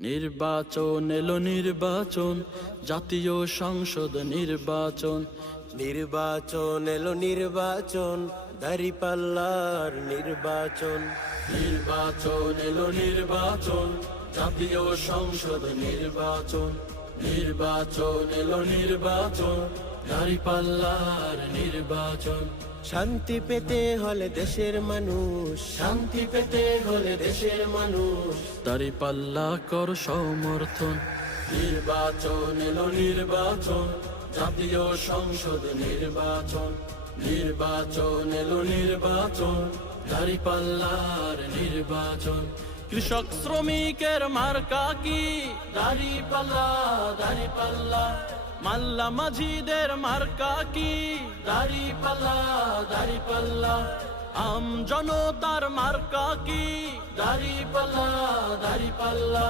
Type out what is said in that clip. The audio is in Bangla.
নির্বাচন এলো নির্বাচন, জাতীয় সংসদ নির্বাচন। নির্বাচন এলো নির্বাচন, দাঁড়িপাল্লার নির্বাচন। নির্বাচন এলো নির্বাচন, জাতীয় সংসদ নির্বাচন। নির্বাচন এলো নির্বাচন, দাঁড়িপাল্লার নির্বাচন। শান্তি পেতে হলে দেশের মানুষ, শান্তি পেতে হলে দেশের মানুষ দাঁড়িপাল্লা কর সমর্থন। নির্বাচন এলো নির্বাচন, জাতীয় সংসদ নির্বাচন। নির্বাচন এলো নির্বাচন, দাঁড়িপাল্লার নির্বাচন। কৃষক শ্রমিকের মার্কা কি? দাঁড়িপাল্লা, দাঁড়িপাল্লা। মাল্লা মাঝিদের মার্কা কি? দাঁড়িপাল্লা, দাঁড়িপাল্লা। আম জনতার মার্কা কি? দাঁড়িপাল্লা, দাঁড়িপাল্লা।